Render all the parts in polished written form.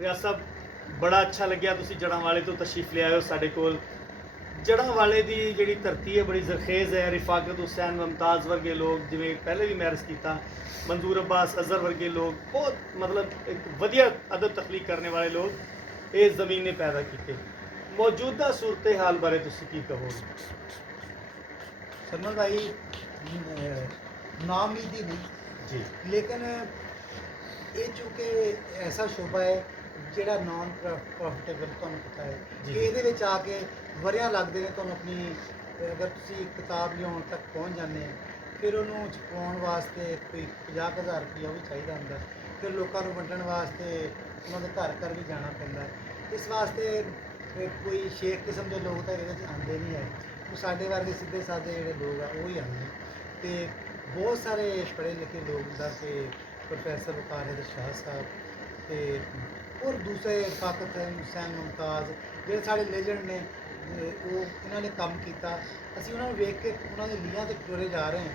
ਰਿਆਜ਼ ਸਾਹਿਬ ਬੜਾ ਅੱਛਾ ਲੱਗਿਆ ਤੁਸੀਂ ਜੜ੍ਹਾਂ ਵਾਲੇ ਤੋਂ ਤਸ਼ਰੀਫ ਲਿਆਏ ਹੋ ਸਾਡੇ ਕੋਲ। ਜੜ੍ਹਾਂ ਵਾਲੇ ਦੀ ਜਿਹੜੀ ਧਰਤੀ ਹੈ ਬੜੀ ਜ਼ਰਖੇਜ਼ ਹੈ। ਰਿਫਾਕਤ ਹੁਸੈਨ ਮੁਮਤਾਜ਼ ਵਰਗੇ ਲੋਕ, ਜਿਵੇਂ ਪਹਿਲੇ ਵੀ ਮੈਂ ਅਰਜ਼ ਕੀਤਾ, ਮੰਜ਼ੂਰ ਅब्बास ਅਜ਼ਹਰ ਵਰਗੇ ਲੋਕ, ਬਹੁਤ ਮਤਲਬ ਇੱਕ ਵਧੀਆ ਅਦਬ ਤਖਲੀਕ ਕਰਨੇ ਵਾਲੇ ਲੋਕ ਇਸ ਜ਼ਮੀਨ ਨੇ ਪੈਦਾ ਕੀਤੇ। ਮੌਜੂਦਾ ਸੂਰਤ ਹਾਲ ਬਾਰੇ ਤੁਸੀਂ ਕੀ ਕਹੋਗੇ? सरमल भाई नाउमीदी नहीं जी, लेकिन ये चूँकि ऐसा शोबा है ਜਿਹੜਾ ਨਾਨ ਪ੍ਰੋਫਿਟੇਬਲ ਤੁਹਾਨੂੰ ਪਤਾ ਹੈ ਜੀ। ਕਿ ਇਹਦੇ ਵਿੱਚ ਆ ਕੇ ਵਰਿਆਂ ਲੱਗਦੇ ਨੇ ਤੁਹਾਨੂੰ ਆਪਣੀ ਅਗਰ ਤੁਸੀਂ ਕਿਤਾਬ ਲਿਆਉਣ ਤੱਕ ਪਹੁੰਚ ਜਾਂਦੇ ਆ, ਫਿਰ ਉਹਨੂੰ ਛਪਾਉਣ ਵਾਸਤੇ ਕੋਈ 50,000 ਰੁਪਈਆ ਉਹ ਵੀ ਚਾਹੀਦਾ ਹੁੰਦਾ, ਫਿਰ ਲੋਕਾਂ ਨੂੰ ਵੰਡਣ ਵਾਸਤੇ ਉਹਨਾਂ ਦੇ ਘਰ ਘਰ ਵੀ ਜਾਣਾ ਪੈਂਦਾ। ਇਸ ਵਾਸਤੇ ਕੋਈ ਸ਼ੇਖ ਕਿਸਮ ਦੇ ਲੋਕ ਤਾਂ ਇਹਦੇ 'ਚ ਆਉਂਦੇ ਨਹੀਂ ਹੈ, ਉਹ ਸਾਡੇ ਵਰਗੇ ਸਿੱਧੇ ਸਾਦੇ ਜਿਹੜੇ ਲੋਕ ਆ ਉਹ ਹੀ ਆਉਂਦੇ। ਅਤੇ ਬਹੁਤ ਸਾਰੇ ਪੜ੍ਹੇ ਲਿਖੇ ਲੋਕ ਜਿੱਦਾਂ ਕਿ ਪ੍ਰੋਫੈਸਰ ਵਕਾਰ ਸ਼ਾਹ ਸਾਹਿਬ ਅਤੇ ਔਰ ਦੂਸਰੇ ਰਿਫਾਕਤ ਹੁਸੈਨ ਮੁਮਤਾਜ਼ ਜਿਹੜੇ ਸਾਡੇ ਲੇਜੈਂਡ ਨੇ, ਉਹ ਇਹਨਾਂ ਨੇ ਕੰਮ ਕੀਤਾ। ਅਸੀਂ ਉਹਨਾਂ ਨੂੰ ਵੇਖ ਕੇ ਉਹਨਾਂ ਦੇ ਲੀਹਾਂ 'ਤੇ ਟੁਰੇ ਜਾ ਰਹੇ ਹਾਂ।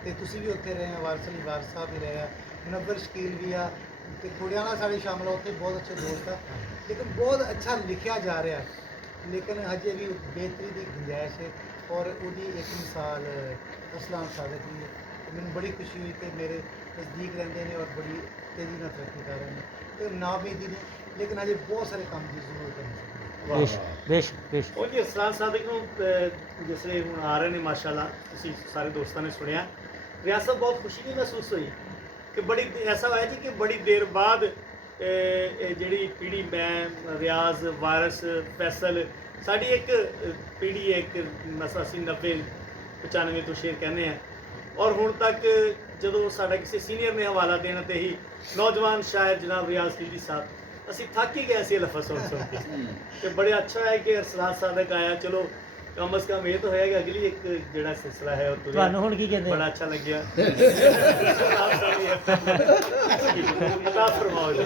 ਅਤੇ ਤੁਸੀਂ ਵੀ ਉੱਥੇ ਰਹੇ ਆ, ਵਾਰਿਸ ਅਲੀ ਵਾਰਿਸ ਸਾਹਿਬ ਵੀ ਰਹੇ ਆ, ਮੁਨੱਵਰ ਸ਼ਕੀਲ ਵੀ ਆ, ਅਤੇ ਥੋੜ੍ਹਿਆਂ ਨਾਲ ਸਾਡੇ ਸ਼ਾਮਲ ਆ, ਉੱਥੇ ਬਹੁਤ ਅੱਛੇ ਦੋਸਤ ਆ। ਲੇਕਿਨ ਬਹੁਤ ਅੱਛਾ ਲਿਖਿਆ ਜਾ ਰਿਹਾ, ਲੇਕਿਨ ਹਜੇ ਵੀ ਬਿਹਤਰੀ ਦੀ ਗੁੰਜਾਇਸ਼ ਹੈ। ਔਰ ਉਹਦੀ ਇੱਕ ਮਿਸਾਲ ਅਸਲਾਨ ਸਾਦਕ ਦੀ ਹੈ। ਮੈਨੂੰ ਬੜੀ ਖੁਸ਼ੀ ਹੋਈ ਕਿ ਮੇਰੇ ਨਜ਼ਦੀਕ ਰਹਿੰਦੇ ਨੇ ਔਰ ਬੜੀ ਤੇਜ਼ੀ ਨਾਲ ਤਰੱਕੀ ਕਰ ਰਹੇ ਨੇ। ਤੇ ਨਾਮੀਦੀ ਨੇ, ਲੇਕਿਨ ਹਜੇ ਬਹੁਤ ਸਾਰੇ ਕੰਮ ਦੀ ਜ਼ਰੂਰਤ ਹੈ। ਉਹ ਜੀ ਅਸਲਾਨ ਸਾਦਕ ਨੂੰ ਜਿਸ ਵੇਲੇ ਹੁਣ ਆ ਰਹੇ ਨੇ ਮਾਸ਼ਾਅੱਲਾ, ਤੁਸੀਂ ਸਾਰੇ ਦੋਸਤਾਂ ਨੇ ਸੁਣਿਆ, ਰਿਆਜ਼ ਸਾਹਿਬ ਬਹੁਤ ਖੁਸ਼ੀ ਵੀ ਮਹਿਸੂਸ ਹੋਈ ਕਿ ਬੜੀ ਐਸਾ ਹੋਇਆ ਜੀ ਕਿ ਬੜੀ ਦੇਰ ਬਾਅਦ ਇਹ ਜਿਹੜੀ ਪੀੜ੍ਹੀ, ਮੈਂ, ਰਿਆਜ਼, ਵਾਰਿਸ, ਫੈਸਲ, ਸਾਡੀ ਇੱਕ ਪੀੜ੍ਹੀ ਹੈ, ਇੱਕ ਅਸੀਂ 90-95 ਤੋਂ ਸ਼ੇਰ ਕਹਿੰਦੇ ਹਾਂ, ਔਰ ਹੁਣ ਤੱਕ ਜਦੋਂ ਸਾਡਾ ਕਿਸੇ ਸੀਨੀਅਰ ਨੇ ਹਵਾਲਾ ਦੇਣਾ ਤੇ ਹੀ ਨੌਜਵਾਨ ਸ਼ਾਇਰ ਜਨਾਬ ਰਿਆਜ਼ ਖਿਲਜੀ ਸਾਹਿਬ, ਅਸੀਂ ਥੱਕ ਹੀ ਗਏ ਸੀ ਲਫ਼ਜ਼ ਸੁਣ ਸੁਣ ਕੇ। ਤੇ ਬੜੇ ਅੱਛਾ ਹੈ ਕਿ ਅਰਸਲਾਨ ਸਾਦਕ ਆਇਆ। ਚਲੋ ਕਮ ਅਜ਼ ਕਮ ਇਹ ਤਾਂ ਹੋਇਆ ਕਿ ਅਗਲੀ ਇੱਕ ਜਿਹੜਾ ਸਿਲਸਿਲਾ ਹੈ ਉਹ ਤੁਹਾਨੂੰ ਹੁਣ ਕੀ ਕਹਿੰਦੇ ਬੜਾ ਅੱਛਾ ਲੱਗਿਆ। ਅਤਾ ਫਰਮਾਓ ਜੀ।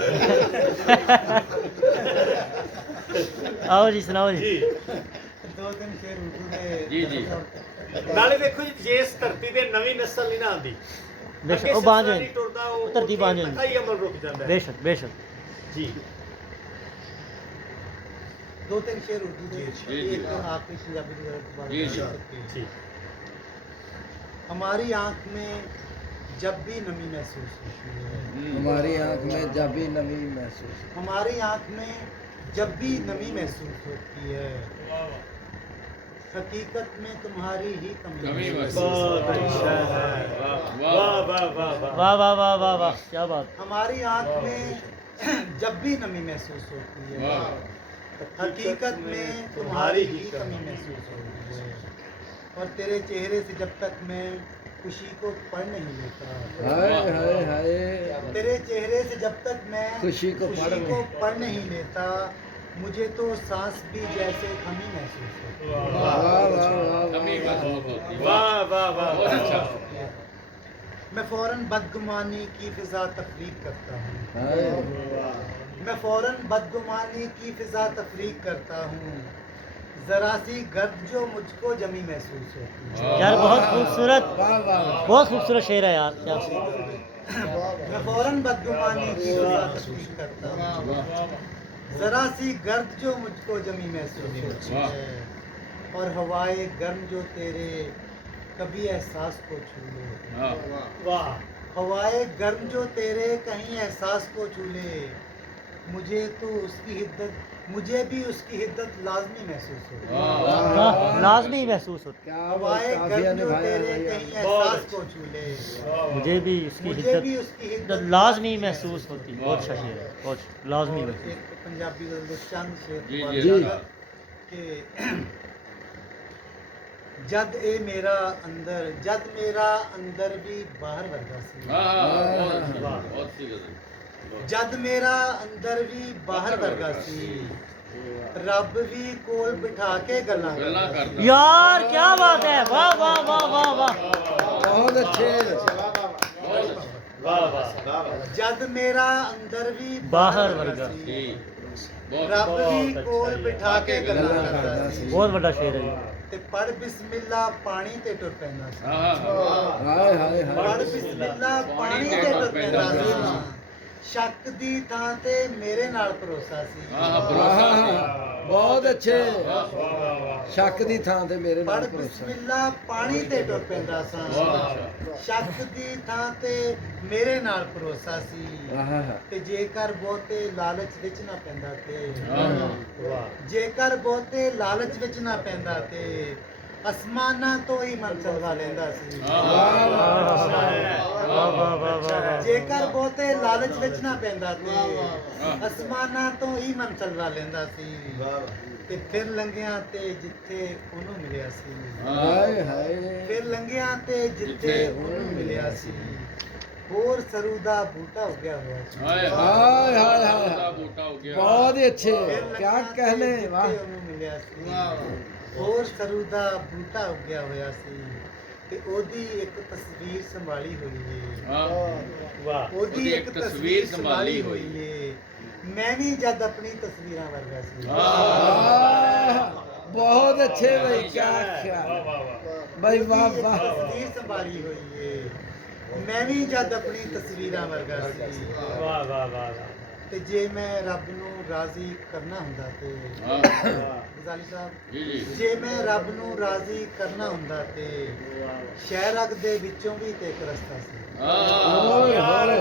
ਆਓ ਜੀ, ਸੁਣਾਓ ਜੀ। ਦੋ ਤਿੰਨ ਸ਼ੇਰ ਉਰਦੂ ਦੇ ਜੀ। ਨਾਲੇ ਦੇਖੋ ਜੀ, ਜੇ ਇਸ ਧਰਤੀ ਤੇ ਨਵੀਂ ਨਸਲ ਨਹੀਂ ਨਾ ਆਉਂਦੀ, ਬੇਸ਼ੱਕ ਉਹ ਬਾਂਝ ਨਹੀਂ ਟੁਰਦਾ, ਉਹ ਧਰਤੀ ਬਾਂਝ ਹੋ ਕਈ ਅਮਲ ਰੁਕ ਜਾਂਦਾ ਹੈ। ਬੇਸ਼ੱਕ ਜੀ, दो तीन शेर उर्दू दे, जी। एक आखिरी पंजाबी की बात जी। जी। हमारी आंख में जब भी नमी महसूस होती है, हमारी आंख में जब भी नमी महसूस, हमारी आंख में जब भी नमी महसूस होती है, हकीकत में तुम्हारी ही कमी बहुत अच्छा है। वाह वाह वाह वाह। वाह वाह वाह वाह वाह, क्या बात। हमारी आंख में जब भी नमी महसूस होती है, हकीकत में तुम्हारी ही कमी महसूस होती है, और तेरे चेहरे से जब तक मैं खुशी को पढ़ नहीं लेता, हाय हाय हाय, तेरे चेहरे से जब तक मैं खुशी को पढ़ नहीं लेता, मुझे तो सांस भी जैसे कमी महसूस होती है। वाह वाह वाह कमी बहुत होती है। वाह वाह वाह बहुत वाह। अच्छा। मैं फ़ौरन बदगुमानी की फिजा तफरीक करता हूँ, हाय, मैं फ़ौरन बदगुमानी की फिजा तफरीक करता हूँ, ज़रा सी गर्द जो मुझको जमी महसूस होती है। यार बहुत खूबसूरत, वाह वाह, बहुत खूबसूरत शेर है यार, क्या। मैं फ़ौरन बदगुमानी की फिजा तफरीक करता हूँ, ज़रा सी गर्द जो मुझको जमी महसूस होती है, और हवाए गर्म जो तेरे कभी एहसास को छू ले, वाह। हवाए गर्म जो तेरे कहीं एहसास को छू ले, मुझे तो उसकी हिद्दत, मुझे भी उसकी हिद्दत लाजमी महसूस होती है। लाजमी महसूस होती क्या हवाए गर्म जो तेरे कहीं एहसास को छू ले, मुझे भी उसकी मुझे भी हिद्दत उसकी हिद्दत लाजमी महसूस होती। बहुत अच्छा शेर है, बहुत लाजमी और महसूस। एक पंजाबी गज़ल चंद शेर जी, दोबारा जी। याद कि जद ए मेरा अंदर भी बाहर वर्गा सी, बहुत सी गजल। जद मेरा अंदर भी बाहर वर्गा सी, रब भी कोल बिठा के गल्लां गल्लां करदा सी। करदा। यार क्या बात है, वाह वाह वाह वाह वाह। बहुत अच्छे, वाह वाह। जद मेरा अंदर भी बाहर वर्गा वर्गा सी, जी। रब भी बहुत कोल अच्छा बिठा के गल्लां करदा सी, बहुत बड़ा शेर है ये। ते पढ़ बिस्मिल्ला पानी ते टुर पैंदा सी, हाय हाय हाय, पढ़ बिस्मिल्ला पानी ते टुर पैंदा सी, ਸ਼ੱਕ ਦੀ ਥਾਂ ਤੇ ਮੇਰੇ ਨਾਲ ਭਰੋਸਾ ਸੀ ਹਾਂ ਭਰੋਸਾ ਸੀ ਬਹੁਤ ਅੱਛੇ ਸ਼ੱਕ ਦੀ ਥਾਂ ਤੇ ਮੇਰੇ ਪੜ ਨਾਲ ਭਰੋਸਾ ਬਿਸਮਿਲ੍ਲਾ ਪਾਣੀ ਤੇ ਟੁਰ ਪੈਂਦਾ ਸਾਂ ਵਾਹ ਸ਼ੱਕ ਦੀ ਥਾਂ ਤੇ ਮੇਰੇ ਨਾਲ ਭਰੋਸਾ ਸੀ ਆਹਾ ਤੇ ਜੇਕਰ ਬਹੁਤੇ ਲਾਲਚ ਵਿੱਚ ਨਾ ਪੈਂਦਾ ਤੇ ਵਾਹ ਜੇਕਰ ਬਹੁਤੇ ਲਾਲਚ ਵਿੱਚ ਨਾ ਪੈਂਦਾ ਤੇ ਅਸਮਾਨਾਂ ਤੋਂ ਹੀ ਮਨ ਚਲਵਾ ਲੈਂਦਾ ਸੀ वाह वाह वाह वाह ਜੇਕਰ ਬਹੁਤੇ ਲਾਲਚ ਵਿੱਚ ਨਾ ਪੈਂਦਾ ਤੇ ਅਸਮਾਨਾਂ ਤੋਂ ਹੀ ਮਨ ਚਲਵਾ ਲੈਂਦਾ ਸੀ ਤੇ ਫਿਰ ਲੰਘਿਆ ਤੇ ਜਿੱਥੇ ਉਹਨੂੰ ਮਿਲਿਆ ਸੀ ਹਾਏ ਹਾਏ ਫਿਰ ਲੰਘਿਆ ਤੇ ਜਿੱਥੇ ਉਹਨੂੰ ਮਿਲਿਆ ਸੀ ਹੋਰ ਸਰੂ ਦਾ ਬੂਟਾ ਉੱਗਿਆ ਹੋਇਆ ਸੀ ਹਾਏ ਹਾਏ ਹਾਏ ਹਾਏ ਦਾ ਬੂਟਾ ਹੋ ਗਿਆ ਬਹੁਤ ਹੀ ਅੱਛੇ ਫਿਰ ਕਿਆ ਲੰਘਿਆ ਤੇ ਕਹਿਨੇ ਜਿੱਥੇ ਵਾਹ ਉਹਨੂੰ ਮਿਲਿਆ ਸੀ ਹੋਰ ਸਰੂ ਦਾ ਬੂਟਾ ਉੱਗਿਆ ਹੋਇਆ ਸੀ ਤੇ ਉਹਦੀ ਇੱਕ ਤਸਵੀਰ ਸੰਭਾਲੀ ਹੋਈ ਏ ਹਾਂ ਵਾਹ ਉਹਦੀ ਇੱਕ ਤਸਵੀਰ ਸੰਭਾਲੀ ਹੋਈ ਏ ਮੈਂ ਵੀ ਜਦ ਆਪਣੀ ਤਸਵੀਰਾਂ ਵਰਗਾ ਸੀ ਆਹ, ਬਹੁਤ ਅੱਛੇ ਭਾਈ ਕਿਆ ਵਾਹ ਖਿਆਲ ਵਾਹ ਵਾਹ ਭਾਈ ਵਾਹ ਉਹਦੀ ਇੱਕ ਵਾਹ ਤਸਵੀਰ ਸੰਭਾਲੀ ਹੋਈ ਏ ਮੈਂ ਵੀ ਜਦ ਆਪਣੀ ਤਸਵੀਰਾਂ ਵਰਗਾ ਸੀ ਵਾਹ ਵਾਹ ਵਾਹ ਤੇ ਜੇ ਮੈਂ ਰੱਬ ਨੂੰ ਰਾਜ਼ੀ ਕਰਨਾ ਹੁੰਦਾ ਤੇ ਹਾਂ ਗਜ਼ਾਲੀ ਸਾਹਿਬ ਜੀ ਜੀ ਜੇ ਮੈਂ ਰੱਬ ਨੂੰ ਰਾਜ਼ੀ ਕਰਨਾ ਹੁੰਦਾ ਤੇ ਸ਼ਹਿਰ ਅਗ ਦੇ ਵਿੱਚੋਂ ਵੀ ਤੇ ਇੱਕ ਰਸਤਾ ਸੀ ਓਏ ਹੋਏ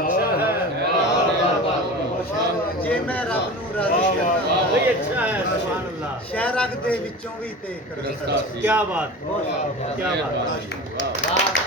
ਜੇ ਮੈਂ ਰੱਬ ਨੂੰ ਰਾਜ਼ੀ ਕਰਨਾ ਬਈ ਹੁੰਦਾ ਅੱਛਾ ਹੈ ਸੁਭਾਨ ਅੱਲਾਹ ਸ਼ਹਿਰ ਅਗ ਦੇ ਵਿੱਚੋਂ ਵੀ ਤੇ ਇੱਕ ਰਸਤਾ ਸੀ ਕੀ ਬਾਤ ਕੀ ਬਾਤ ਵਾਹ